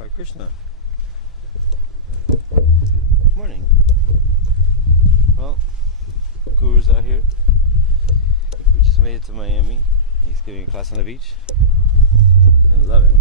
Hare Krishna. Morning. Well, Guru's out here. We just made it to Miami. He's giving a class on the beach. I love it.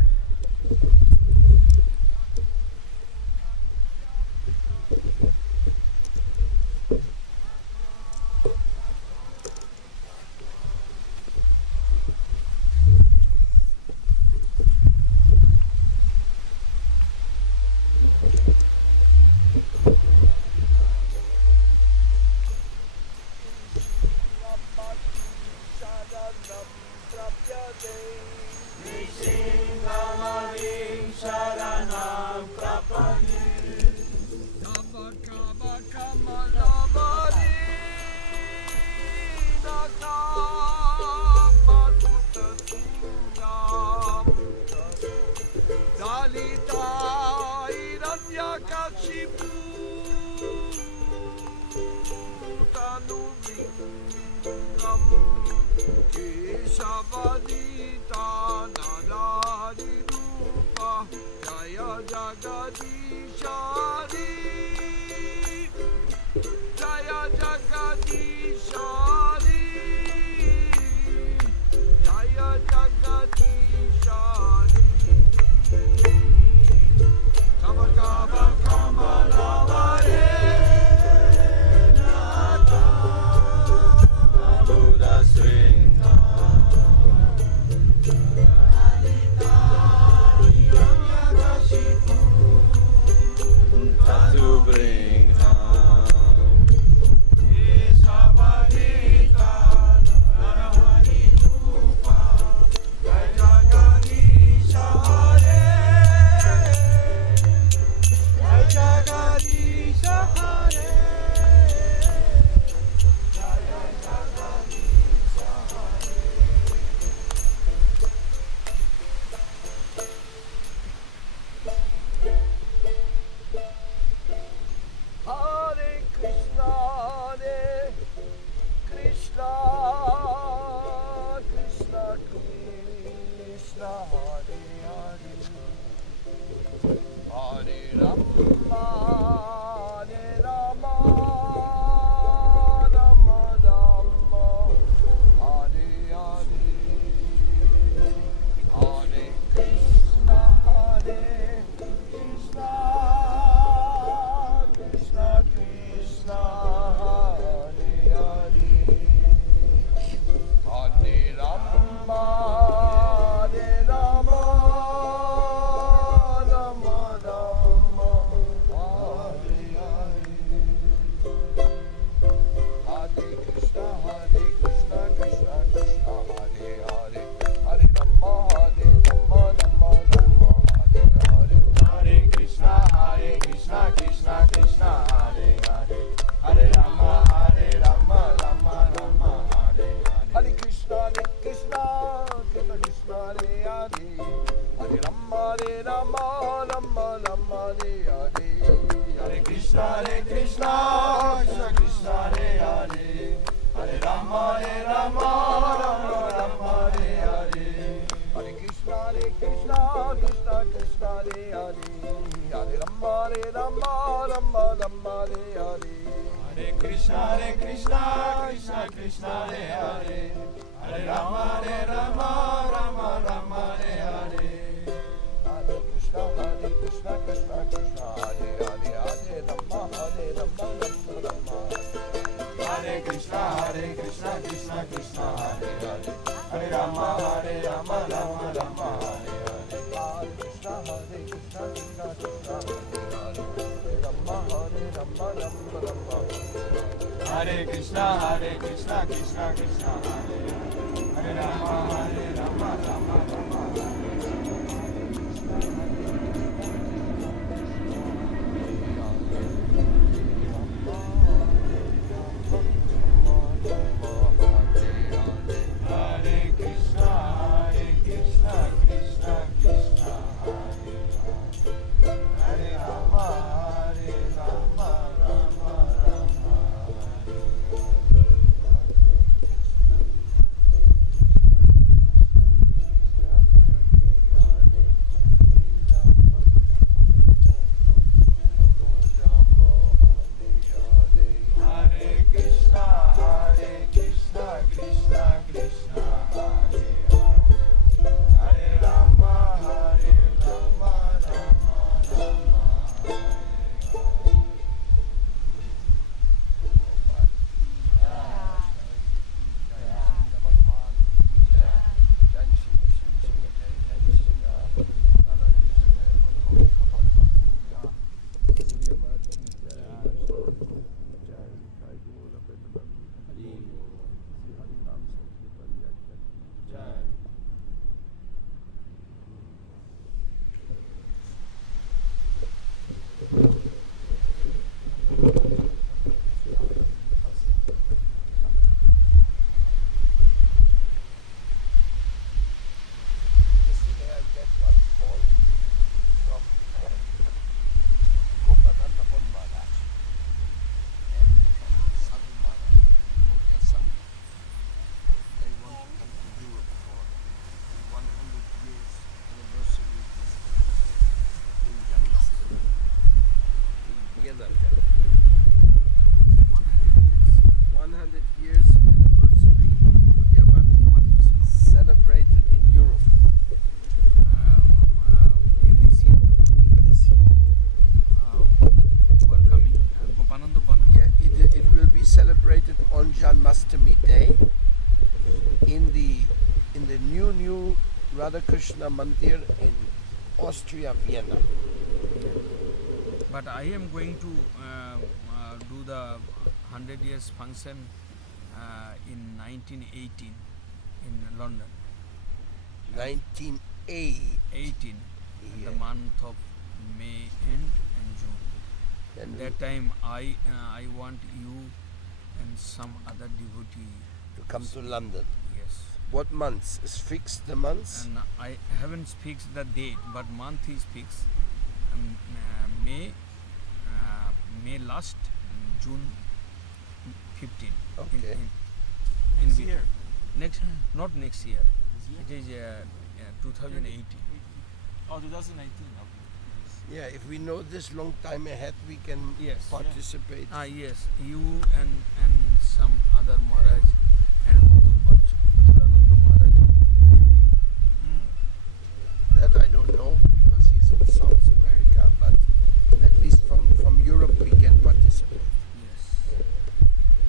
new Radha Krishna Mandir in Austria, Vienna. But I am going to do the 100 years function in 1918 in London. 1918. In the month of May and June. Then That time I want you and some other devotee to come to London. Yes. What months? Is fixed the months? And I haven't fixed the date, but month is fixed. May last, June 15. Okay. Next year? Not next year. It is 2018. Oh, 2019. Okay. Yeah, if we know this long time ahead, we can participate. Yes, you and some other Maharaj and Uttananda Maharaj. That I don't know because he's in South America, but at least from Europe we can participate. Yes.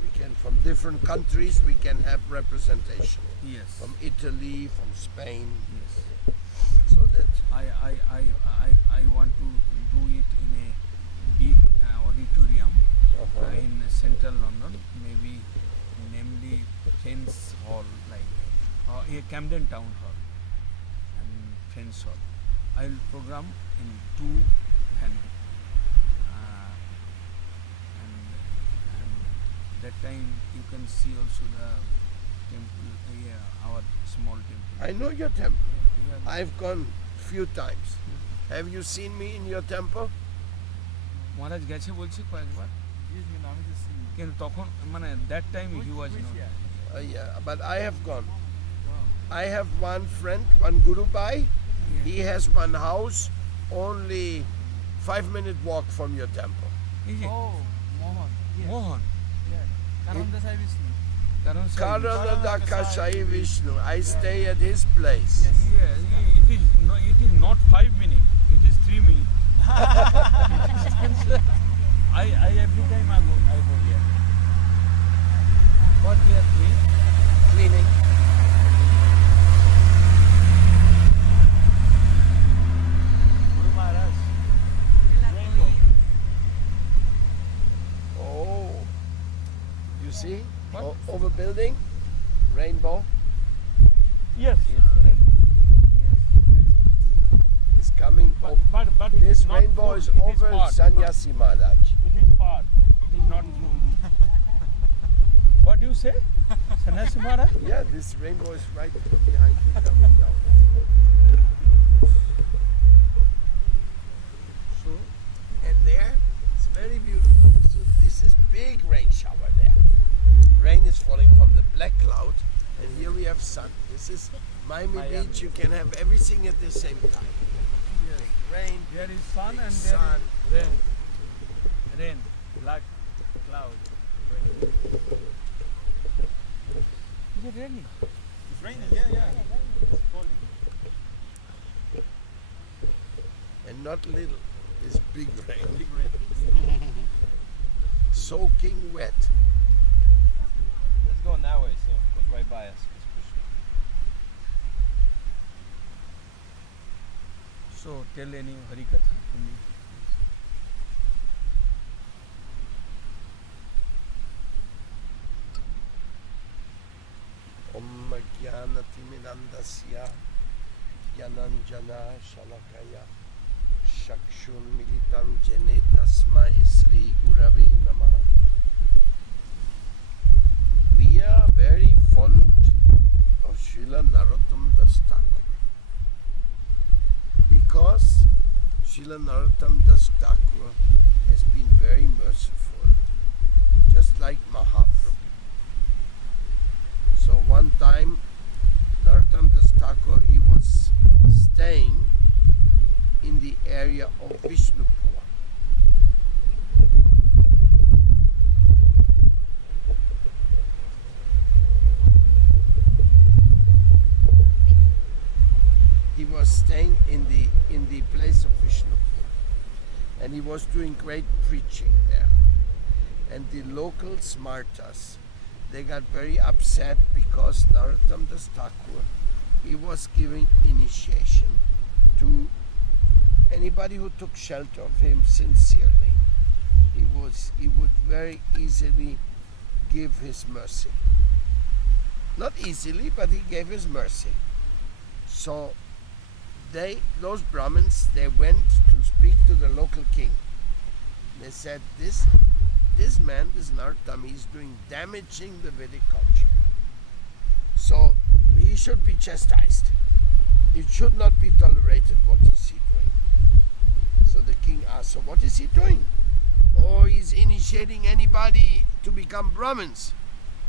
We can, from different countries, we can have representation. Yes. From Italy, from Spain. Yes. So that I want to do it in a big auditorium in central London, maybe namely Friends Hall, like a Camden Town Hall and Friends Hall. I will program in 2 venues, and that time you can see also the temple, our small temple. I know your temple. Yeah. I've gone few times. Have you seen me in your temple? মহারাজ গেছে বলছে কয়েকবার কিন্তু তখন মানে that time he was not. Yeah, but I have gone. I have one friend, one Guru Bhai. He has one house only 5-minute walk from your temple. Is it? Oh, Mohan. Yes. Mohan. Yeah. Karananda Vishnu. Karanadaka Sai Vishnu. I stay at his place. Yes. Yeah, it is not 5 minutes. It is 3 minutes. I every time I go here. What they are doing? Cleaning. Guru Maharaj. Oh, you see? What? Over building, rainbow. Yes. Is coming. But it This is not rainbow full. is It over part. Sannyasi Maharaj. It is part. It is not full. What do you say? Sannyasi Maharaj? Yeah, this rainbow is right behind you coming down. So, And there, it's very beautiful. This is big rain shower there. Rain is falling from the black cloud, and here we have sun. This is Miami Beach. You can have everything at the same time. yes. Rain, There is sun big and there sun. is rain. Rain, black cloud. Is it raining? It's raining. Yeah. It's falling. And not little. It's big rain. Big rain. Soaking wet. Let's go that way, so it goes right by us. Let's push it. So tell any Harikatha to me. Om Jnanatimidandasya Jnananjana Shalakaya Shakshun Militam Jene Tasmai Sri Gurave Namaha. We are very fond of Srila Narottam Das Thakur because Srila Narottam Das Thakur has been very merciful, just like Mahaprabhu. So one time, Narottam Das Thakur, he was staying in the area of Vishnupur. He was staying in the place of Vishnupur, and he was doing great preaching there. And the local smartas, they got very upset because Narottam Das Thakur he was giving initiation to anybody who took shelter of him sincerely. He would very easily give his mercy. Not easily, but he gave his mercy. So those Brahmins, they went to speak to the local king. They said, this man, this Narottama, he's doing damaging the Vedic culture. So he should be chastised. It should not be tolerated. What is he doing? So the king asked, so what is he doing? Oh, he's initiating anybody to become Brahmins,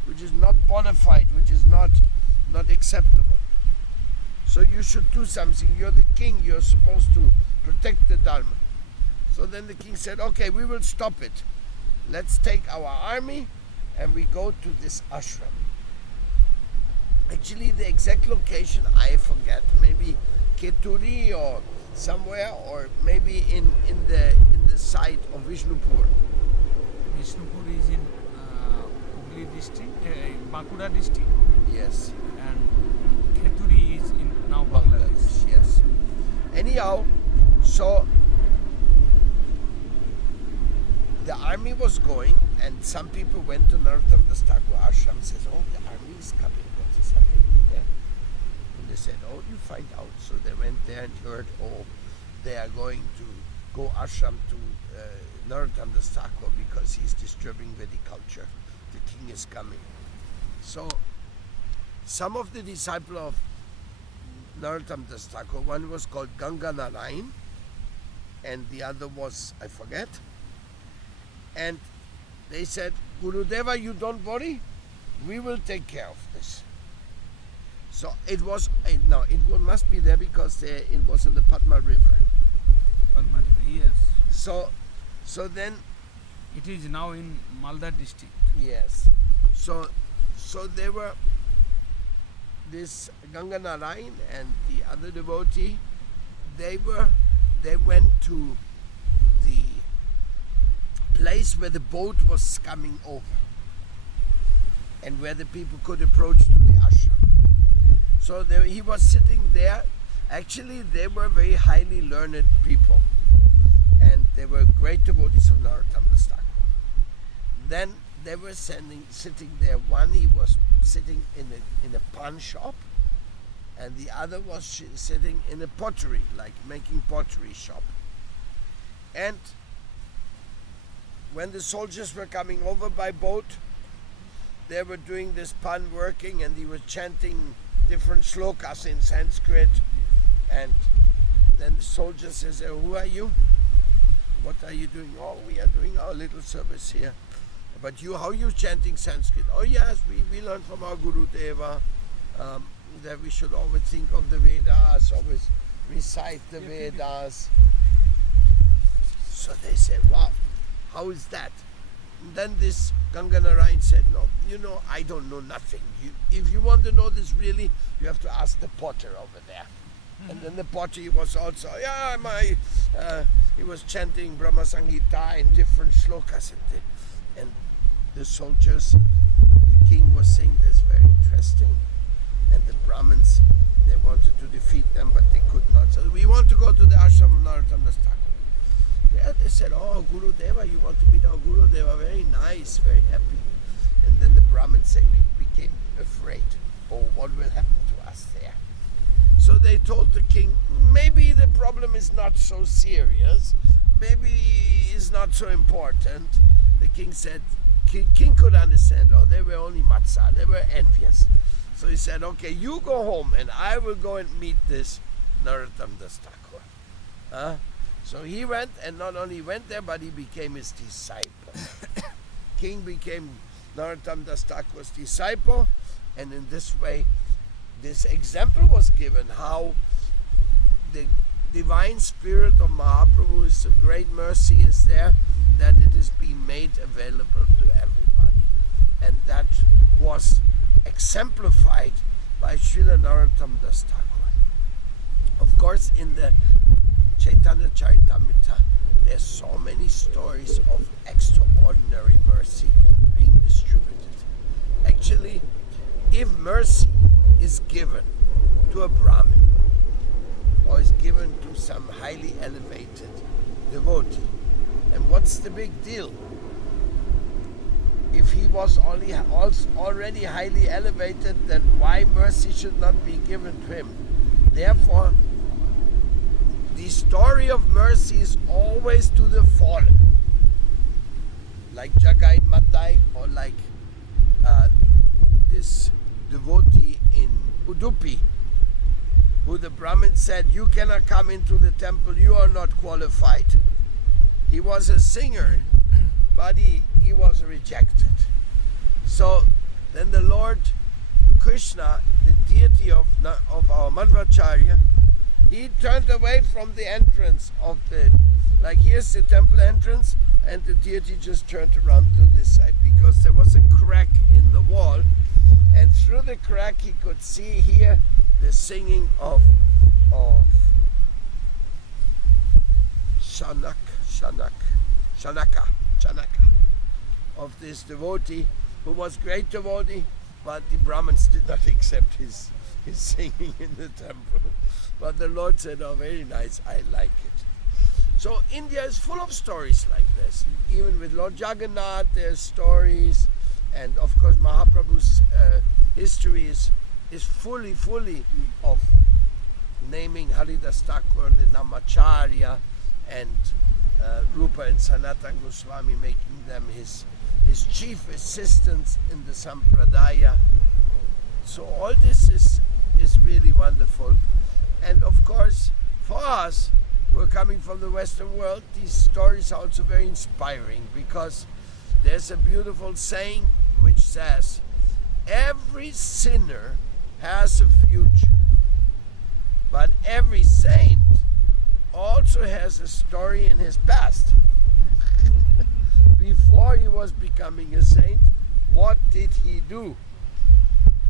which is not bona fide, which is not acceptable. So you should do something. You're the king. You're supposed to protect the Dharma. So then the king said, okay, we will stop it. Let's take our army and we go to this ashram. Actually, the exact location I forget. Maybe Keturi or somewhere, or maybe in the site of Vishnupur. Vishnupur is in Hooghly district, Bankura district. Yes. And Kheturi is in now Bangladesh. Yes. Anyhow, so the army was going, and some people went to Narottam Das Thakur ashram and says, oh, the army is coming. What is happening there? And they said, oh, you find out. So they went there and heard, oh, they are going to go ashram to Narottam Das Thakur because he's disturbing Vedic culture. The king is coming. So some of the disciples of Narottam Das Thakur, one was called Ganga Narayan, and the other was, I forget. And they said, Gurudeva, you don't worry, we will take care of this. So it was, no, it must be there because it was in the Padma River. Padma River, yes. So then, it is now in Malda district. yes. So there were this Ganga Narayan and the other devotee. They went to the place where the boat was coming over and where the people could approach to the ashram. So he was sitting there. Actually, they were very highly learned people, and they were great devotees of Narottam Das Thakur. Then they were sitting there. One, he was sitting in a pawn shop, and the other was sitting in a pottery, like making pottery shop. And when the soldiers were coming over by boat, they were doing this pan working, and he was chanting different shlokas in Sanskrit. And then the soldier says, who are you? What are you doing? Oh, we are doing our little service here. But you, how are you chanting Sanskrit? Oh yes, we learned from our Guru Deva that we should always think of the Vedas, always recite the Vedas. So they said, wow, how is that? And then this Ganga Narayan said, no, I don't know nothing. If you want to know this really, you have to ask the potter over there. And then the potter was also, he was chanting Brahma Samhita in different shlokas. And the soldiers, the king was saying this very interesting. And the Brahmins, they wanted to defeat them, but they could not. So we want to go to the ashram of Narottam Das Thakur. Yeah, they said, oh, Guru Deva, you want to meet our Guru Deva? Very nice, very happy. And then the Brahmins said, we became afraid. Oh, what will happen to us there? So they told the king, maybe the problem is not so serious. Maybe it's not so important. The king said, king could understand. Oh, they were only matzah. They were envious. So he said, okay, you go home and I will go and meet this Narottam Das Thakur. So he went, and not only went there, but he became his disciple. King became Narottam Das Thakur's disciple, and in this way, this example was given how the divine spirit of Mahaprabhu's great mercy is there, that it is being made available to everybody. And that was exemplified by Srila Narottam Das Thakur. Of course, in the Chaitanya Charitamrita, there's so many stories of extraordinary mercy being distributed. Actually, if mercy is given to a Brahmin or is given to some highly elevated devotee. And what's the big deal? If he was already highly elevated, then why mercy should not be given to him? Therefore, the story of mercy is always to the fallen. Like Jagai in Matai, or like this devotee in Udupi, who the Brahmin said, you cannot come into the temple, you are not qualified. He was a singer, but he was rejected. So then the Lord Krishna, the deity of our Madhvacharya, he turned away from the entrance of like here's the temple entrance, and the deity just turned around to this side because there was a crack in the wall, and through the crack he could see here the singing of Shanaka, of this devotee who was great devotee, but the Brahmins did not accept his singing in the temple. But the Lord said, oh, very nice, I like it. So India is full of stories like this. Even with Lord Jagannath, there's stories, and of course Mahaprabhu's history is fully of naming Haridas Thakur, the Namacharya, and Rupa and Sanatana Goswami, making them his chief assistants in the Sampradaya. So all this is really wonderful. And of course, for us, who are coming from the Western world, these stories are also very inspiring, because there's a beautiful saying which says, every sinner has a future, but every saint also has a story in his past. Before he was becoming a saint, what did he do?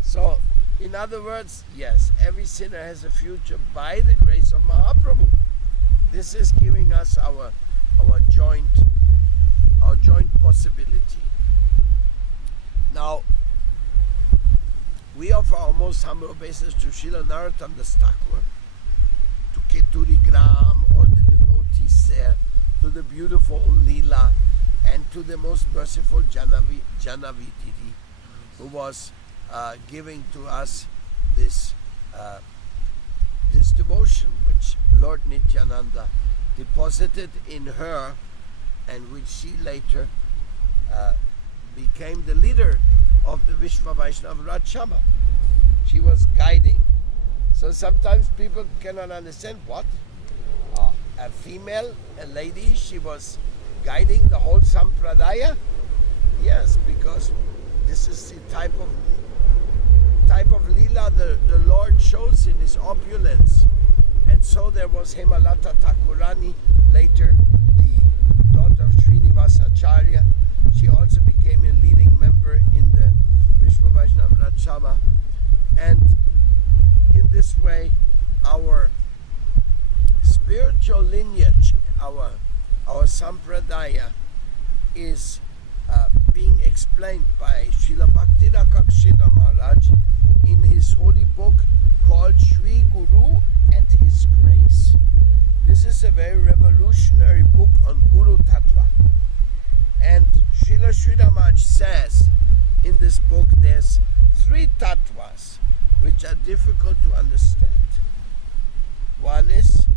So, in other words, yes, every sinner has a future by the grace of Mahaprabhu. This is giving us our joint possibility. Now, we offer our most humble obeisance to Srila Narottam Das Thakur, to Keturi Gram, or the devotees there, to the beautiful Leela, and to the most merciful Janavi Didi, who was giving to us this devotion which Lord Nityananda deposited in her, and which she later became the leader of the Vishva Vaishnava Raj Sabha. She was guiding. So sometimes people cannot understand what? A female, a lady, she was guiding the whole Sampradaya? Yes, because this is the type of Leela the Lord shows in his opulence. And so there was Hemalata Thakurani, later the daughter of Srinivasacharya. She also became a leading member in the Vishva Vaishnava Raj Sabha. And in this way, our spiritual lineage, our Sampradaya, is being explained by Srila Bhakti-Rakshita Maharaj in his holy book called Sri Guru and His Grace. This is a very revolutionary book on Guru Tattva. And Srila Sridhar Maharaj says in this book there's 3 tattvas which are difficult to understand. One is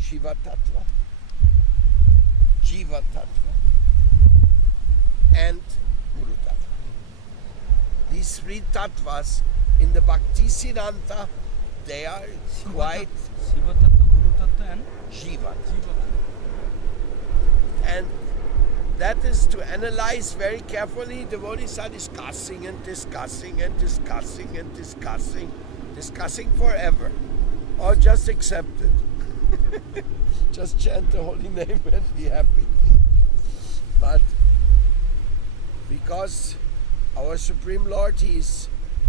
Shiva Tattva, Jiva Tattva, and Guru Tattva. These 3 tattvas in the Bhakti Siddhanta, they are quite Shiva Tattva, Guru Tattva, and Jiva. Jiva. And that is to analyze very carefully. Devotees are discussing and discussing and discussing and discussing forever. Or just accept it. Just chant the holy name and be happy. But because our Supreme Lord, He is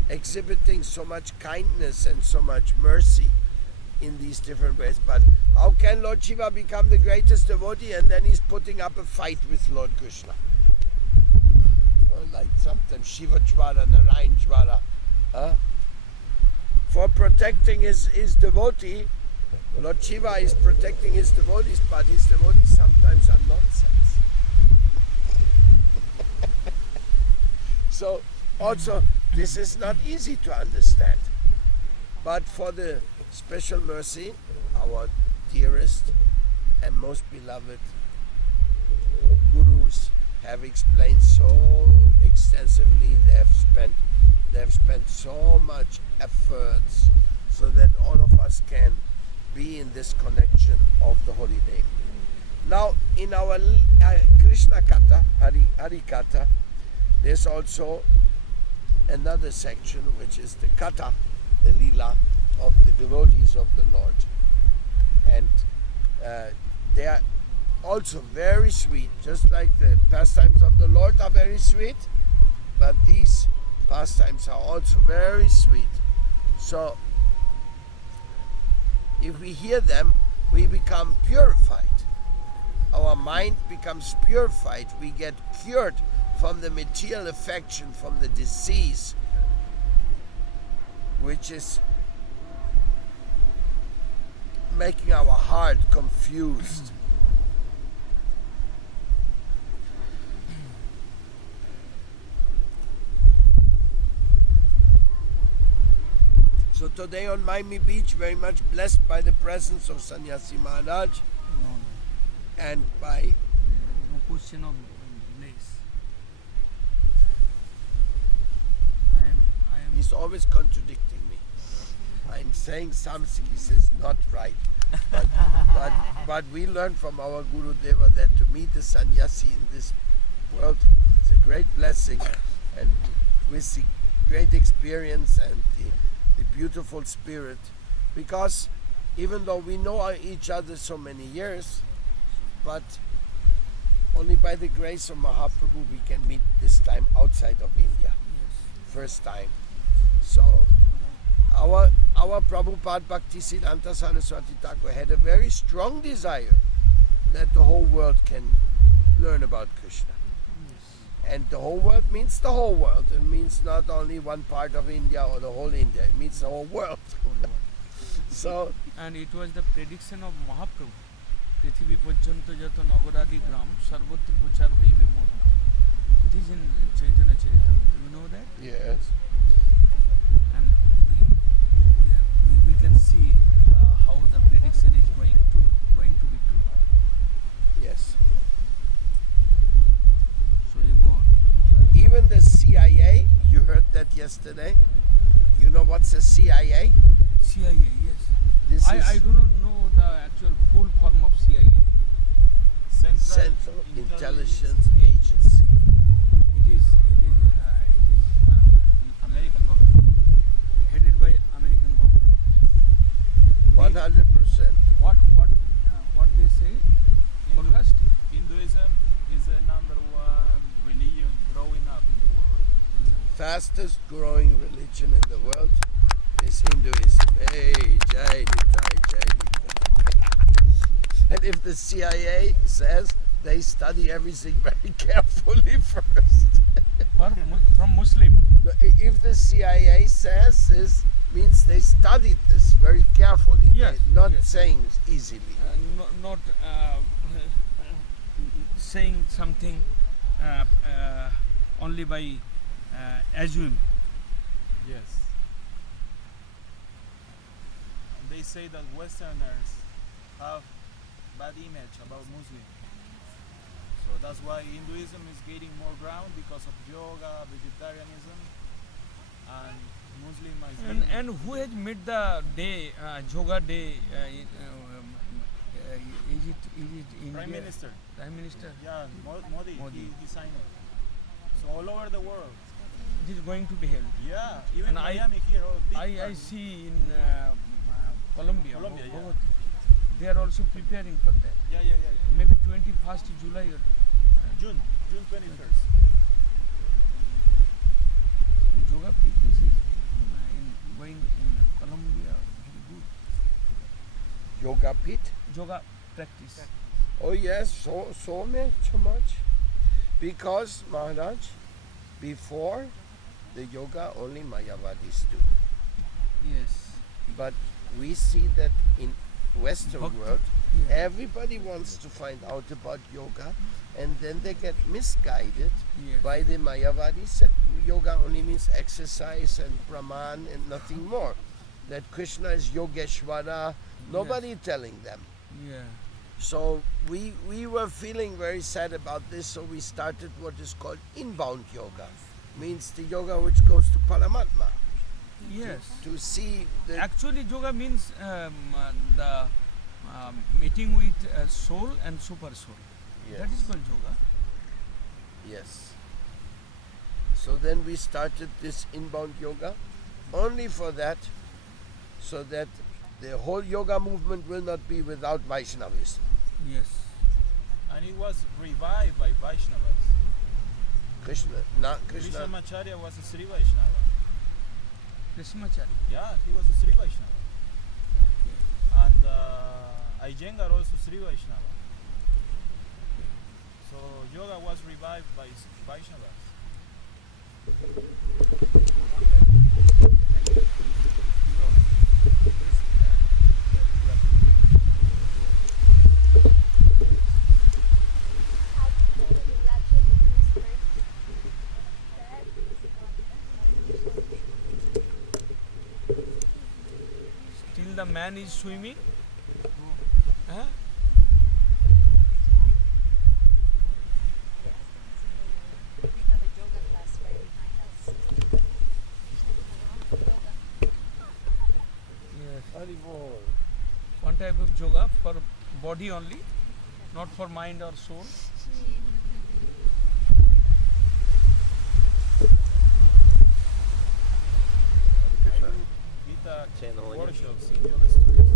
exhibiting so much kindness and so much mercy in these different ways. But how can Lord Shiva become the greatest devotee and then he's putting up a fight with Lord Krishna? Like sometimes Shiva Jvara, Narayan Jvara. for protecting his devotee. Lord Shiva is protecting his devotees, but his devotees sometimes are nonsense. So also this is not easy to understand. But for the special mercy, our dearest and most beloved gurus have explained so extensively. They have spent so much efforts so that all of us can be in this connection of the holy name. Now, in our Krishna Katha, Hari Katha, there's also another section which is the Katha, the Lila of the devotees of the Lord. And they are also very sweet, just like the pastimes of the Lord are very sweet, but these pastimes are also very sweet. So if we hear them, we become purified. Our mind becomes purified. We get cured from the material affection, from the disease, which is making our heart confused. So today on Miami Beach, very much blessed by the presence of Sannyasi Maharaj No, and by no question of place. I am. he's always contradicting me. I'm saying something he says not right. But we learn from our Guru Deva that to meet a sannyasi in this world is a great blessing, and with the great experience and the beautiful spirit, because even though we know each other so many years, but only by the grace of Mahaprabhu we can meet this time outside of India. First time. So our Prabhupada Bhaktisiddhanta Saraswati Thakur had a very strong desire that the whole world can learn about Krishna. And the whole world means the whole world. It means not only one part of India or the whole India. It means the whole world. So, And it was the prediction of Mahaprabhu. পৃথিবী পর্যন্ত যত নগরাদি গ্রাম সর্বত্র প্রচার হইবে মোর নাম. It is in Chaitanya Charitamrita. You know that? yes. And we can see how the prediction is going to be true. Yes. So you go on. Even the CIA, you heard that yesterday. You know what's the CIA? CIA, yes. This is I do not know the actual full form of CIA. Central Intelligence Agency. It is American government. headed by American government. 100%. What they say? Forecast? Hinduism is the number one religion growing up in the world. Fastest growing religion in the world is Hinduism. Hey, Jai Nitai, Jai Nitai. And if the CIA says, they study everything very carefully first. From Muslim. If the CIA says this, means they studied this very carefully. Yes, They're not yes. saying easily. Not saying something only by assume. Yes. They say that Westerners have bad image about Muslim. So that's why Hinduism is gaining more ground because of yoga, vegetarianism, and Muslim is gaining. And who has made the day, yoga day? Is it India? Prime Minister. Prime Minister. Yeah, Modi. Modi. He signed it. So all over the world. It is going to be held. Yeah, even And Miami here. Big I party. see in Colombia, Colombia, yeah. Bogota, they are also preparing for that. Yeah. Maybe 21st July or June 21st. yoga practice is going in Colombia very good. Yoga pit? Yoga practice. Oh yes, so much. Because Maharaj, before the yoga only Mayavadis do. Yes. But we see that in Western Bhakti. world, Yeah. everybody wants to find out about yoga, and then they get misguided Yes. by the Mayavadis that yoga only means exercise and Brahman and nothing more. That Krishna is Yogeshwara, nobody telling them. Yeah. So we were feeling very sad about this, so we started what is called inbound yoga. Means the yoga which goes to Paramatma. Yes. To see the Actually, yoga means the meeting with soul and super soul. That is called yoga. Yes. So then we started this inbound yoga only for that, so that the whole yoga movement will not be without Vaishnavism. Yes. And it was revived by Vaishnavas. Krishna, not Krishna. Krishnamacharya was a Sri Vaishnava. Krishnamacharya. Yeah, he was a Sri Vaishnava. And Iyengar also Sri Vaishnava. So yoga was revived by Vaishnavas. Still the man is swimming. Huh? We have a yoga class right behind us. Yes. Haribol. One type of yoga for body only, not for mind or soul. I do Gita Channel workshops in yoga studios.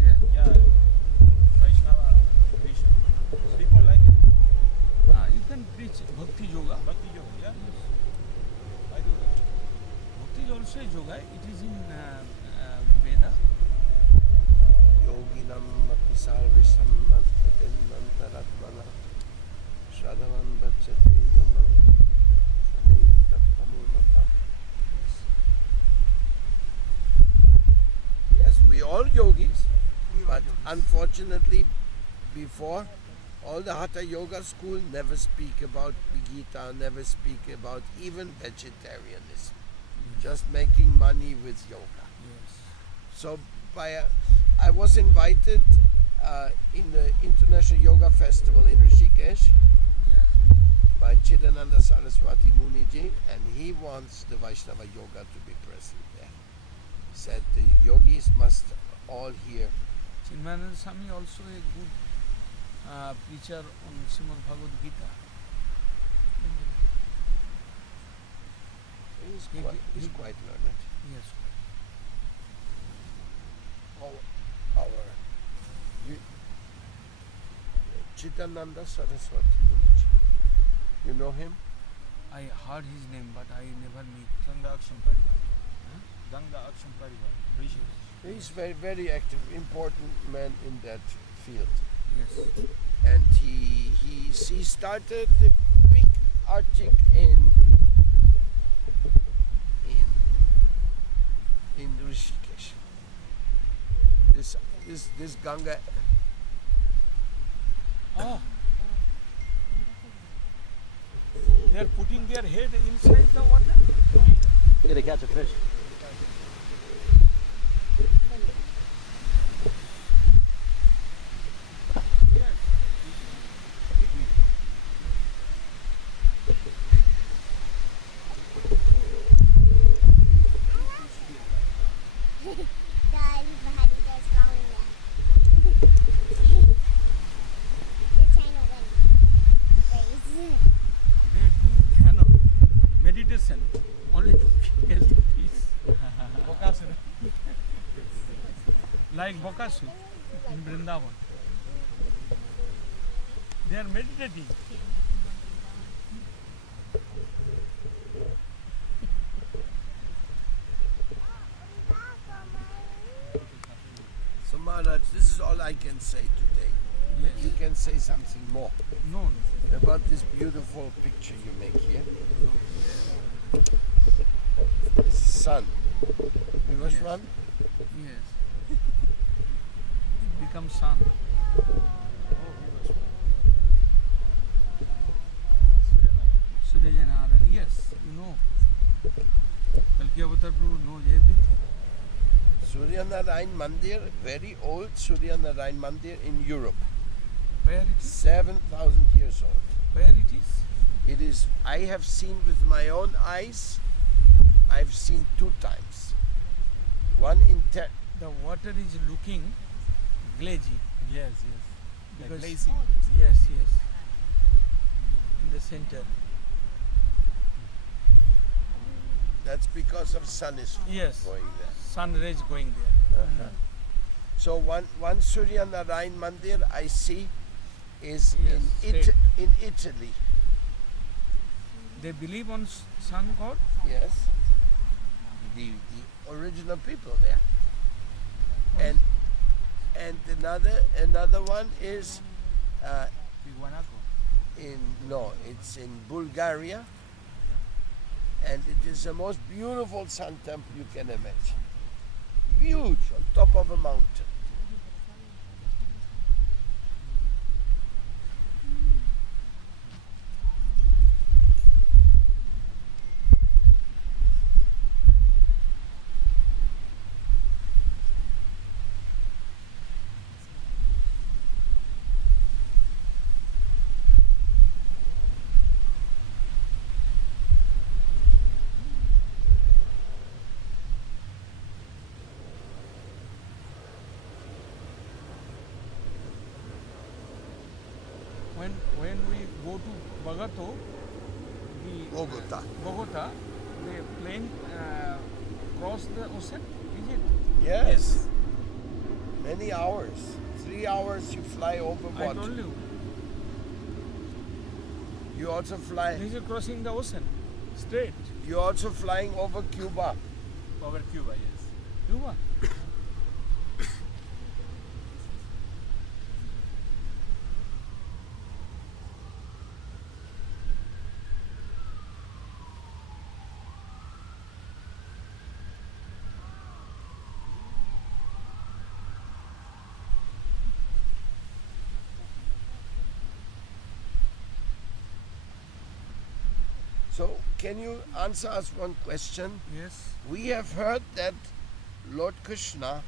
Yeah. Yeah, Vaishnava vision. People like it. You can preach bhakti yoga. Bhakti yoga, yeah. Yes. I do that. Bhakti is also a yoga. It is in Veda. Yoginam apisarvisam mantaratmana Shradhavan bhajati yomam samyuktatamurmata. Yes, we all yogis, but unfortunately before, all the Hatha Yoga school never speak about Gita, never speak about even vegetarianism. Just making money with yoga. Yes. So I was invited in the International Yoga Festival in Rishikesh Yeah. by Chidananda Saraswati Muniji, and he wants the Vaishnava Yoga to be present there. Said the yogis must all hear. Chinmayananda Swami also a good preacher on Srimad Bhagavad Gita. He's quite learned. Yes. Our Chidananda Saraswati Muniji. You know him? I heard his name, but I never meet. Ganga Action Parivar. Ganga Action Parivar. Rishikesh. He's very, very active, important man in that field. Yes. And he started the big arctic in Rishikesh. This Ganga. Ah. They are putting their head inside the water. Look at they catch a fish. They do dhyana, meditation, only to catch the fish. Bokasura. Like Bokasura in Vrindavan. They are meditating. So Maharaj, this is all I can say today. Yes. You can say something more No. about this beautiful picture you make here. Sun. Vivaswan? Yes. It becomes sun. Surya Narayan. Yes, you know. Kalki Avatar Prabhu knows everything. Surya Narayan Mandir, very old Surya Narayan Mandir in Europe. Where it is? 7,000 years old. Where it is? It is, I have seen with my own eyes, I've seen 2 times. One in The water is looking glazy. Yes, yes. Like Because- lazy. Yes, yes. In the center. that's because of sun is Yes. going there. Sun rays going there. Uh-huh. So one Surya Narayan Mandir I see is Yes, straight. in Italy. They believe on sun god. Yes. The original people there. And another one is Tiwanaku. it's in Bulgaria, and it is the most beautiful sun temple you can imagine. Huge, on top of a mountain. When we go to Bogota, the plane cross the ocean. Is it? Yes. Many hours. 3 hours you fly over I what? told you. You also fly. This is crossing the ocean, straight. You're also flying over Cuba. Over Cuba, yes. Cuba. So, can you answer us one question? Yes. We have heard that Lord Krishna,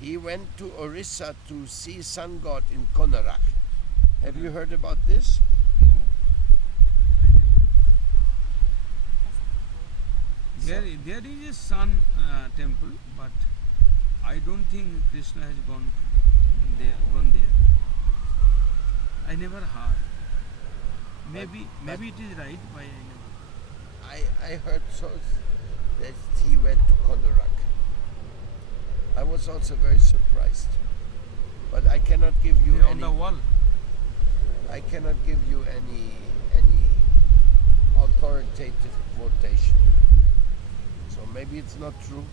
he went to Orissa to see sun god in Konarak. Have you heard about this? No. There is a sun temple, but I don't think Krishna has gone there. I never heard. Maybe it is right, but I never. I heard so that he went to Konarak. I was also very surprised. But I cannot give you On any the wall. I cannot give you any authoritative quotation. So maybe it's not true.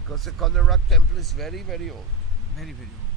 Because the Konarak temple is very, very old. Very, very old.